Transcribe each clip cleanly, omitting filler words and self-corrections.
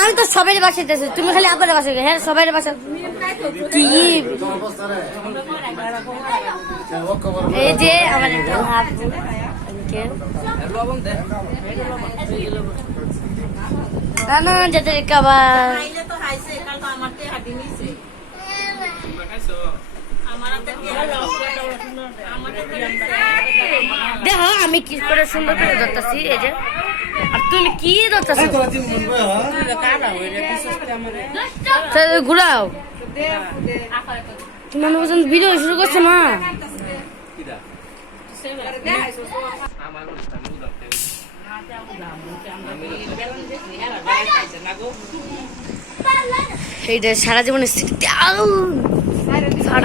আমি তো সবাই বাসাইতেছি, তুমি খালি আবার বাসাই। হ্যাঁ সবাই বাসা কি এই যে আমার একটা হাত না যাদের খাবার দেখো আমি কি করে সুন্দর করে ধরতেছি। এই যে আর তুমি কি ধরতেছো? ঘুরাও তুমি মনে করছেন ভিডিও শুরু করছো না? এইটা সারা জীবনের স্মৃতি।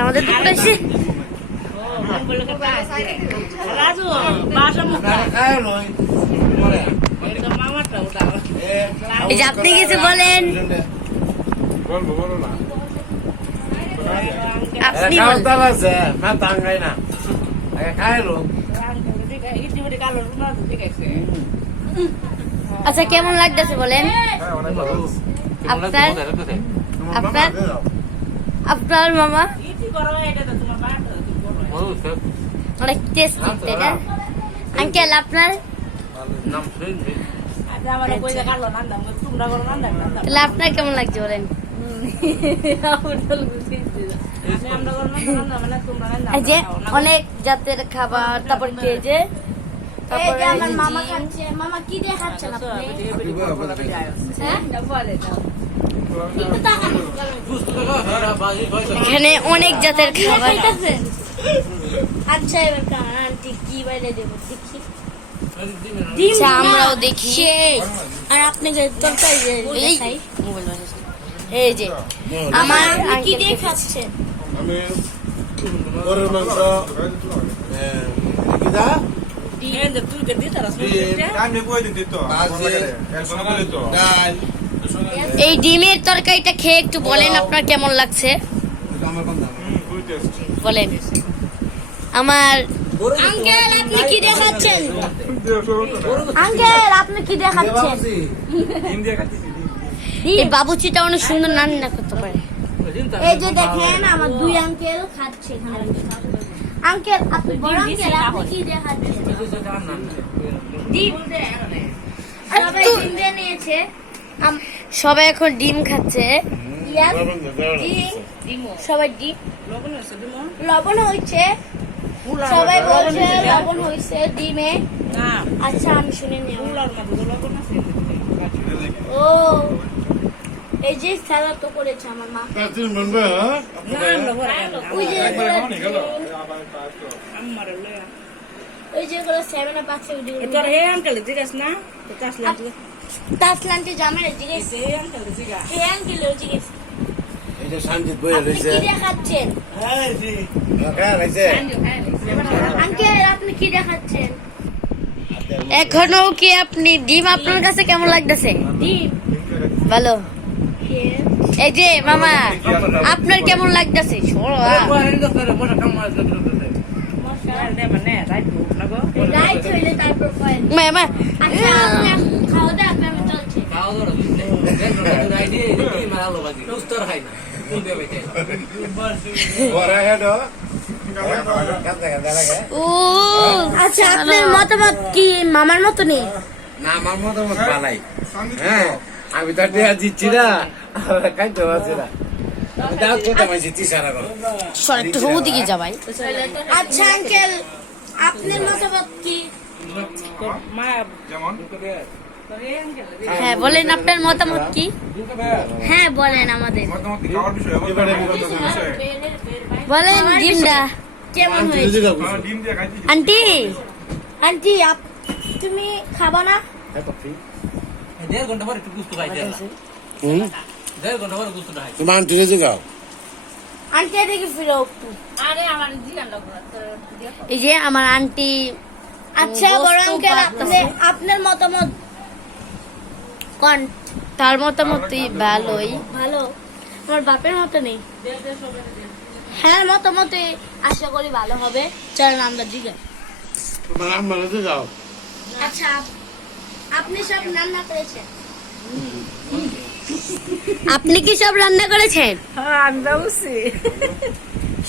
আমাদের দুপুরে এসে এই যে আপনি কিছু বলেন, আপনি আচ্ছা কেমন লাগতেছে বলেন? আপনার আপনার আপনার মামা অনেক টেস্ট তাই না? আঙ্কেল আপনার তাহলে আপনার কেমন লাগছে বলেন? অনেক জাতের খাবার, তারপর যে তারপরে আমার মামা খাচ্ছে। মামা কি দিয়ে খাচ্ছেন আপনি? এখানে অনেক জাতের খাবার। আচ্ছা এবার আন্টি কি বাইরে দেবো দেখি, আমরাও দেখি। আর আপনি যে তরকারি এই যে আমার কি দিয়ে খাচ্ছেন? এই ডিমের তরকারিটা খেয়ে একটু বলেন আপনার কেমন লাগছে বলেন। আমার আঙ্কেল আপনি কি দেখাচ্ছেন? আঙ্কেল আপনি কি দেখাচ্ছেন? এই বাবুচিটা অনেক সুন্দর রান্না করতে পারে। এই যে দেখেন আমার দুই আঙ্কেল খাচ্ছে। আঙ্কেল আপনি বড় আঙ্কেল আপনি কি দেখাচ্ছেন? ডিম নিয়েছে, সবাই এখন ডিম খাচ্ছে। সবাই ডিম লবণ হয়েছে, সবাই বলছে লবণ হয়েছে ডিমে। আচ্ছা আমি শুনে নিই। ও এই যে খেলা তো করেছে আমার মা। ওই যেগুলো 7 আছে তোর হে আঙ্কেল জিজ্ঞাস না তাসলান্টি জামাই জিজ্ঞেস হে আঙ্কেল জিজ্ঞেস। এই যে সঞ্জিত বই রইছে কি দেখাচ্ছেন? হ্যাঁ জি হ্যাঁ রইছে আঙ্কেল আপনি কি দেখাচ্ছেন? এখনো কি আপনি ডিম আপনার কাছে কেমন লাগতেছে? ডিম ভালো। এই যে মামা আপনার কেমন লাগতেছে? আচ্ছা আপনার মতামত কি মামার মতো নেই? না আমার মতামত পালাই। হ্যাঁ আমি তো দিচ্ছি না, খাইতে পারছি না। আচ্ছা আঙ্কেল আপনার মতামত কি? হ্যাঁ বলেন আপনার মতামত কি? হ্যাঁ বলেন আমাদের বলেন ডিমটা কেমন হয়েছে? আন্টি আন্টি তুমি খাবা না? 1.5 ঘন্টা পরে একটু গুস্ত খাইতে হবে। 1.5 ঘন্টা পরে গুস্ত খাইতে। তুমি আন্টি রেজে যাও। আন্টি এদিকে ফিরো একটু। আরে আমার জিগানটা এই যে আমার আন্টি। আচ্ছা বড় আঙ্কেল আপনার মতামত কোন? তার মতামতই ভালোই ভালো, আমার বাপের মতো নেই। হ্যাঁ মতামতে আশা করি ভালো হবে। চলেন আমরা জিগাই। তোমার আম্মা রেজে যাও। আচ্ছা আপনি সব রান্না করেছেন? আপনি কি সব রান্না করেছেন? হ্যাঁ আমি বাবুছি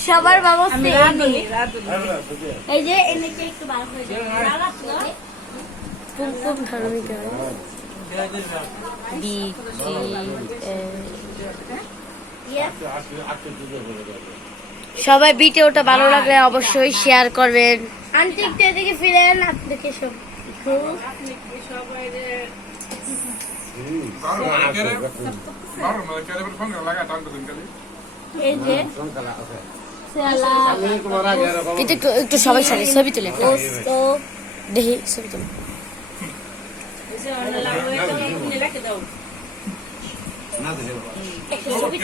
সবার বাবা আমি রাঁধুনি রাঁধুনি এই যে এনেকে একটু বার হয়ে যাবে কুমকুম ধর্মিক বি টি সবাই ভিডিওটা ভালো লাগলে অবশ্যই শেয়ার করবেন। আন্টি একটু এদিকে ফিরেন, আপনাকে সব এই যে একটু সবাই সাথে ছবি তুলে দেখি ছবি তুলে না দিলে ছবি